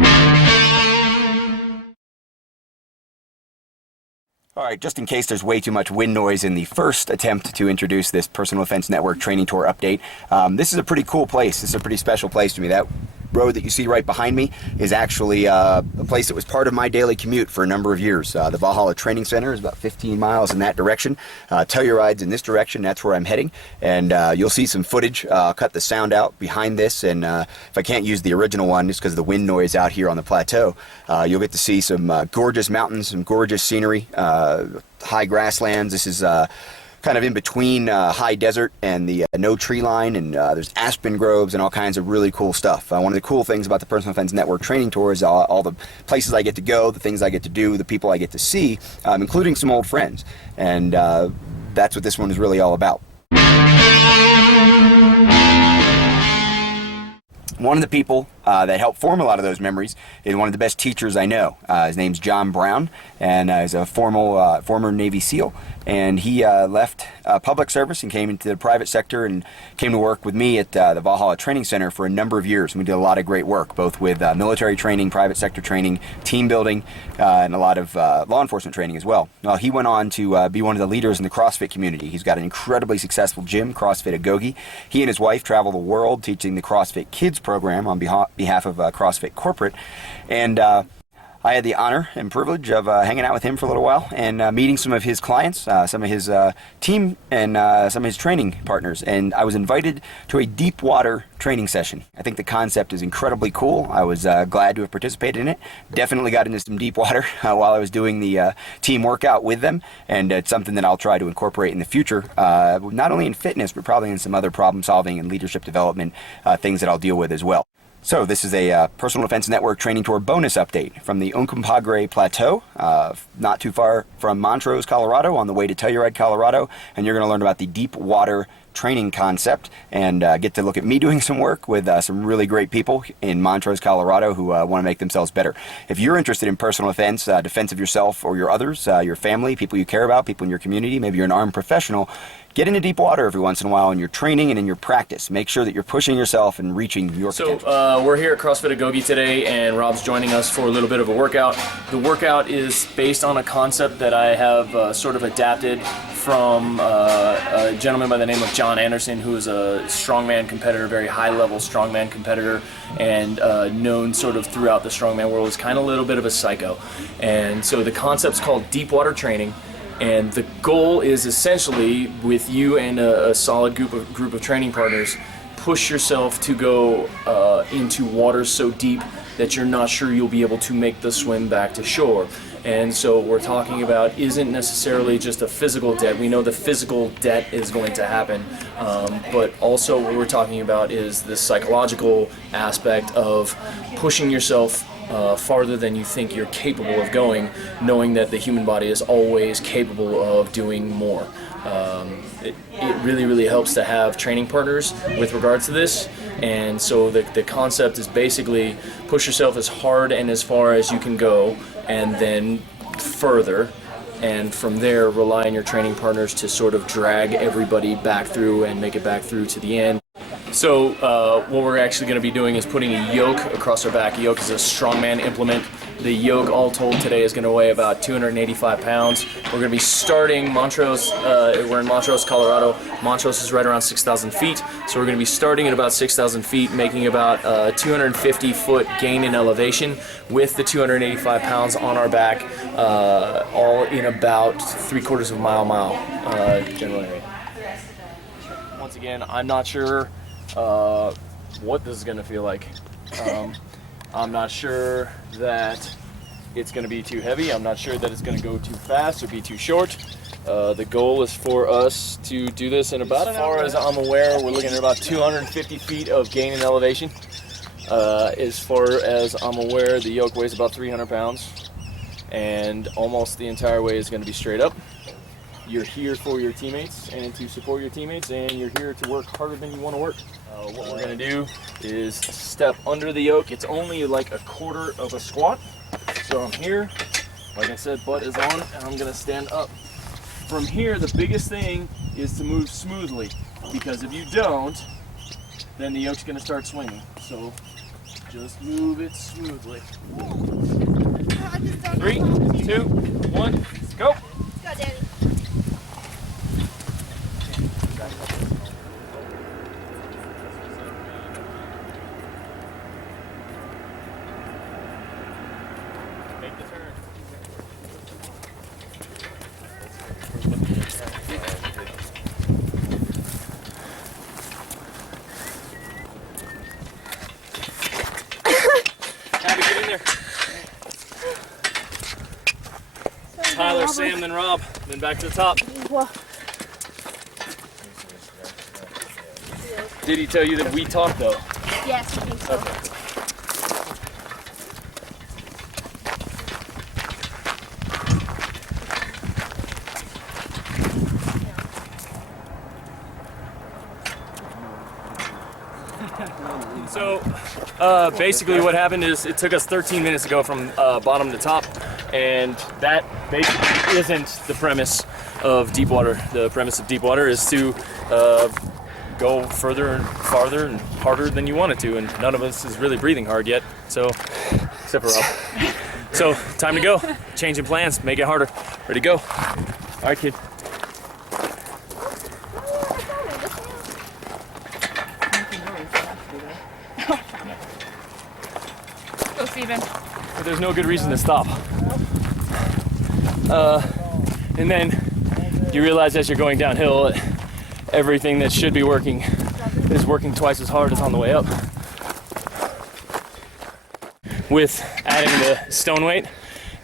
All right, just in case there's way too much wind noise in the first attempt to introduce this Personal Defense Network training tour update, this is a pretty cool place. This is a pretty special place to me. That road that you see right behind me is actually a place that was part of my daily commute for a number of years. The Valhalla Training Center is about 15 miles in that direction. Telluride's in this direction. That's where I'm heading. And you'll see some footage. I'll cut the sound out behind this. And if I can't use the original one, just because of the wind noise out here on the plateau, you'll get to see some gorgeous mountains, some gorgeous scenery, high grasslands. This is kind of in between high desert and the no tree line, and there's aspen groves and all kinds of really cool stuff. One of the cool things about the Personal Defense Network training tour is all the places I get to go, the things I get to do, the people I get to see, including some old friends. And that's what this one is really all about. One of the people that helped form a lot of those memories is one of the best teachers I know. His name's John Brown, and he's a former Navy SEAL. And he left public service and came into the private sector and came to work with me at the Valhalla Training Center for a number of years. And we did a lot of great work, both with military training, private sector training, team building, and a lot of law enforcement training as well. Well, he went on to be one of the leaders in the CrossFit community. He's got an incredibly successful gym, Crossfit Agoge. He and his wife travel the world teaching the CrossFit Kids program on behalf of CrossFit Corporate. And I had the honor and privilege of hanging out with him for a little while and meeting some of his clients, some of his team, and some of his training partners. And I was invited to a deep water training session. I think the concept is incredibly cool. I was glad to have participated in it. Definitely got into some deep water while I was doing the team workout with them, and it's something that I'll try to incorporate in the future, not only in fitness, but probably in some other problem solving and leadership development things that I'll deal with as well. So this is a Personal Defense Network training tour bonus update from the Uncompahgre Plateau, not too far from Montrose, Colorado, on the way to Telluride, Colorado, and you're going to learn about the deep water training concept and get to look at me doing some work with some really great people in Montrose, Colorado who want to make themselves better. If you're interested in personal defense, defense of yourself or your others, your family, people you care about, people in your community, maybe you're an armed professional, get into deep water every once in a while in your training and in your practice. Make sure that you're pushing yourself and reaching your potential. So we're here at CrossFit Agoge today, and Rob's joining us for a little bit of a workout. The workout is based on a concept that I have sort of adapted from a gentleman by the name of John Anderson, who is a strongman competitor, very high-level strongman competitor, and known sort of throughout the strongman world as kind of a little bit of a psycho. And so the concept's called deep water training. And the goal is essentially, with you and a solid group of training partners, push yourself to go into waters so deep that you're not sure you'll be able to make the swim back to shore. And so what we're talking about isn't necessarily just a physical debt. We know the physical debt is going to happen, but also what we're talking about is the psychological aspect of pushing yourself farther than you think you're capable of going, knowing that the human body is always capable of doing more. It really, really helps to have training partners with regards to this. And so the concept is basically push yourself as hard and as far as you can go, and then further. And from there, rely on your training partners to sort of drag everybody back through and make it back through to the end. So what we're actually going to be doing is putting a yoke across our back. A yoke is a strongman implement. The yoke, all told, today is going to weigh about 285 pounds. We're going to be starting Montrose. We're in Montrose, Colorado. Montrose is right around 6,000 feet. So we're going to be starting at about 6,000 feet, making about 250-foot gain in elevation with the 285 pounds on our back, all in about 3/4 of a mile general area. Once again, I'm not sure what this is going to feel like. I'm not sure that it's going to be too heavy. I'm not sure that it's going to go too fast or be too short. The goal is for us to do this in about an hour. As I'm aware, we're looking at about 250 feet of gain in elevation. As far as I'm aware, the yoke weighs about 300 pounds, and almost the entire way is going to be straight up. You're here for your teammates and to support your teammates, and you're here to work harder than you want to work. What we're going to do is step under the yoke. It's only like 1/4 of a squat. So I'm here, like I said, butt is on, and I'm going to stand up. From here, the biggest thing is to move smoothly, because if you don't, then the yoke's going to start swinging. So Just move it smoothly. I just don't 3, know. 2, 1, go. Go, Daddy. Make the turn. Abby, get in there. Tyler, Sam, then Rob, then back to the top. Whoa. Did he tell you that we talked though? Yes, I think so. So basically what happened is it took us 13 minutes to go from bottom to top, and that basically isn't the premise of deep water. The premise of deep water is to go further and farther and harder than you wanted to, and none of us is really breathing hard yet, so except for Rob. So time to go, changing plans, make it harder. Ready to go. All right, kid. Go, Steven. But there's no good reason to stop. And then you realize as you're going downhill, everything that should be working is working twice as hard as on the way up. With adding the stone weight,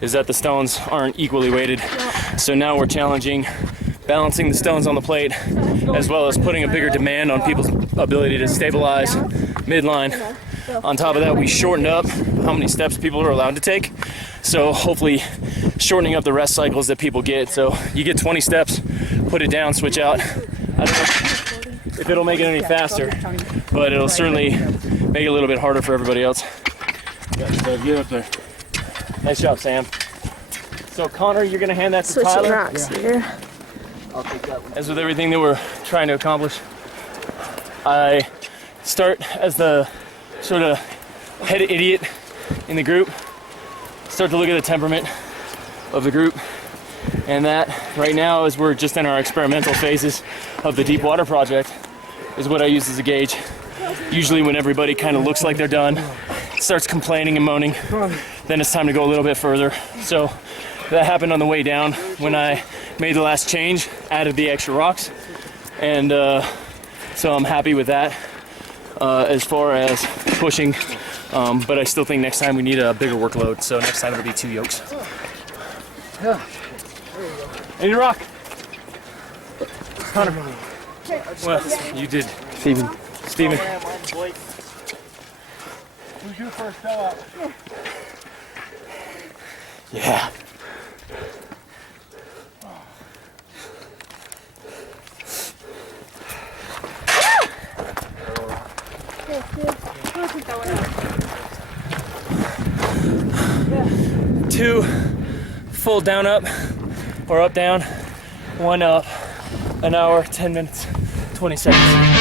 is that the stones aren't equally weighted. So now we're challenging balancing the stones on the plate, as well as putting a bigger demand on people's ability to stabilize midline. On top of that, we shortened up how many steps people are allowed to take. So hopefully shortening up the rest cycles that people get. So you get 20 steps, put it down, switch out. I don't know if it'll make it any faster, but it'll certainly make it a little bit harder for everybody else. Get up there. Nice job, Sam. So Connor, you're gonna hand that to Switching Tyler. rocks here. I'll take that one. As with everything that we're trying to accomplish, I start as the sort of head idiot in the group, start to look at the temperament of the group, and that right now, as we're just in our experimental phases of the deep water project, is what I use as a gauge. Usually when everybody kind of looks like they're done, starts complaining and moaning, then it's time to go a little bit further. So that happened on the way down when I made the last change, added the extra rocks, and so I'm happy with that as far as pushing, but I still think next time we need a bigger workload, so next time it'll be 2 yokes. Yeah. Any rock? Connor. Well, you did. Steven. Who's your first fill up? Yeah. Two full down up or up down, 1 up, an hour, 10 minutes, 20 seconds.